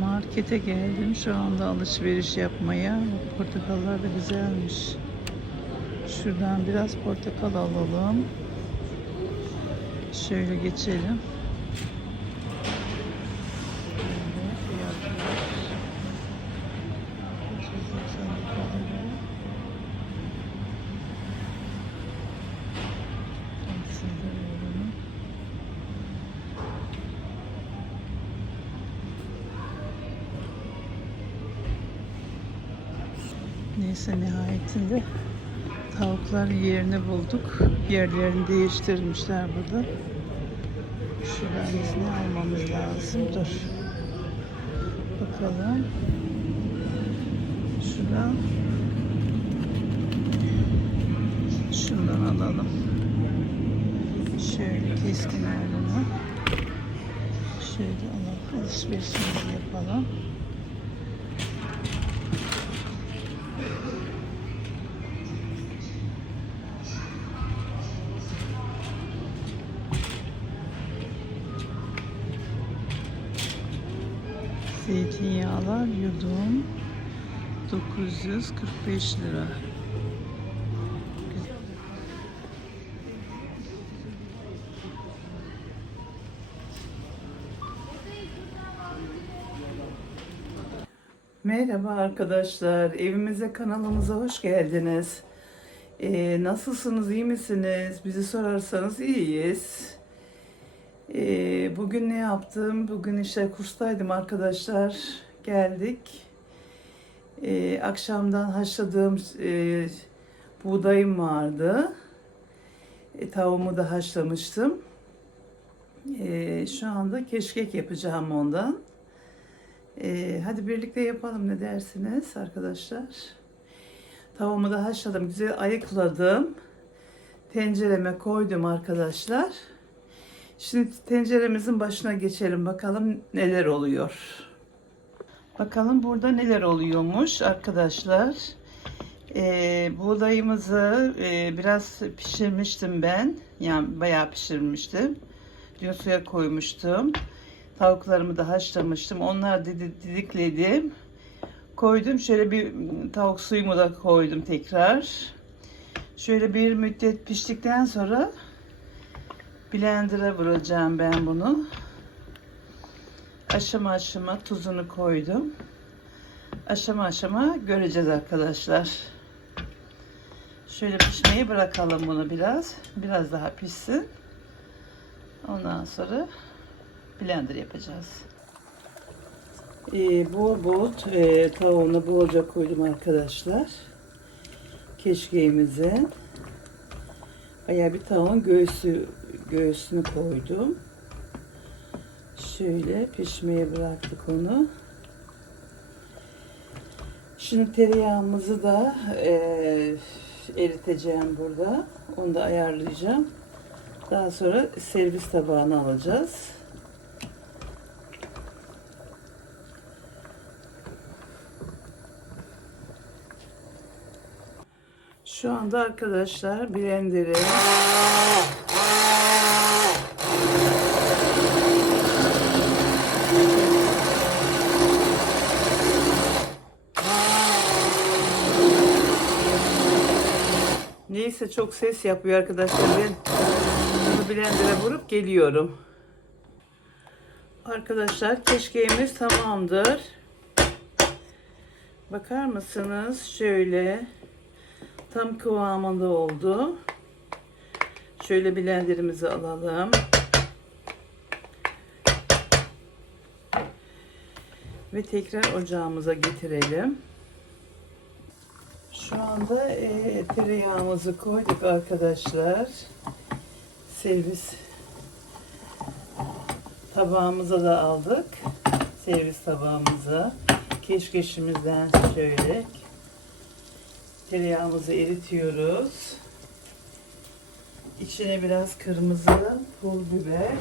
Markete geldim şu anda alışveriş yapmaya. Portakallar da güzelmiş. Şuradan biraz portakal alalım. Şöyle geçelim. Neyse nihayetinde tavukların yerini bulduk. Yerlerini değiştirmişler burada. Şuradan biz almamız lazım? Dur. Bakalım. Şuradan şundan alalım. Şöyle keskin olanı. Şöyle alalım. Alışverişimizi yapalım. Zeytinyağlar yudum 945 lira. Merhaba arkadaşlar. Evimize kanalımıza hoş geldiniz. Ee, nasılsınız? iyi misiniz? Bizi sorarsanız iyiyiz. Ee, bugün ne yaptım? Bugün işte kurstaydım arkadaşlar. Geldik. Ee, akşamdan haşladığım e, buğdayım vardı. E, tavuğumu da haşlamıştım. E, şu anda keşkek yapacağım ondan. E, hadi birlikte yapalım ne dersiniz arkadaşlar? Tavuğumu da haşladım. Güzel ayıkladım. Tencereme koydum arkadaşlar. Şimdi tenceremizin başına geçelim bakalım neler oluyor. Bakalım burada neler oluyormuş arkadaşlar. Ee, buğdayımızı e, biraz pişirmiştim ben. Yani bayağı pişirmiştim. Dün suya koymuştum. Tavuklarımı da haşlamıştım. Onları didi- didikledim. Koydum. Şöyle bir tavuk suyumu da koydum tekrar. Şöyle bir müddet piştikten sonra blender'a vuracağım ben bunu. Aşama aşama tuzunu koydum. Aşama aşama göreceğiz arkadaşlar. Şöyle pişmeyi bırakalım bunu biraz. Biraz daha pişsin. Ondan sonra blender yapacağız. Ee, bol bol e, tavuğunu bolca koydum arkadaşlar. Keşkeğimize. Bayağı bir tavuğun göğsü göğsünü koydum. Şöyle pişmeye bıraktık onu. Şimdi tereyağımızı da e, eriteceğim burada. Onu da ayarlayacağım. Daha sonra servis tabağına alacağız. Şu anda arkadaşlar blender'e Neyse çok ses yapıyor arkadaşlar. Ben bunu blender'a vurup geliyorum. Arkadaşlar keşkeğimiz tamamdır. Bakar mısınız? Şöyle tam kıvamında oldu. Şöyle blenderimizi alalım. Ve tekrar ocağımıza getirelim. Şu anda e, tereyağımızı koyduk arkadaşlar. Servis tabağımıza da aldık. Servis tabağımıza. Keşkeşimizden şöyle tereyağımızı eritiyoruz. İçine biraz kırmızı pul biber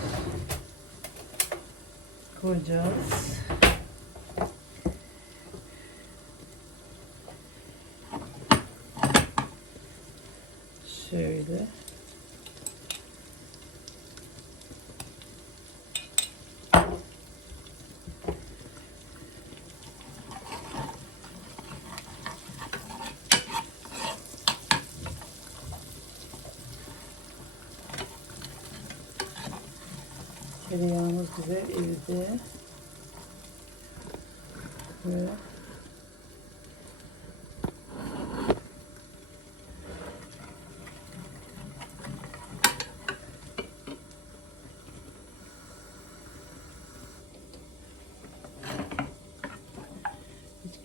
koyacağız. gibi. Tereyağımız güzel eridi. Böyle.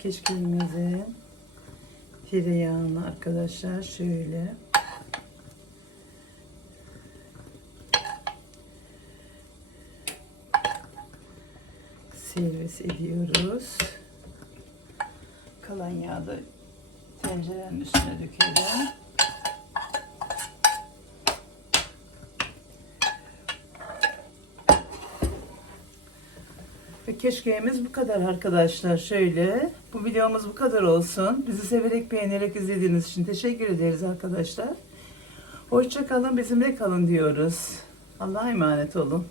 Keşkeğimizin tereyağını arkadaşlar şöyle servis ediyoruz. Kalan yağı da tencerenin üstüne dökelim. Ve keşkeğimiz bu kadar arkadaşlar. Şöyle bu videomuz bu kadar olsun. Bizi severek beğenerek izlediğiniz için teşekkür ederiz arkadaşlar. Hoşça kalın bizimle kalın diyoruz. Allah'a emanet olun.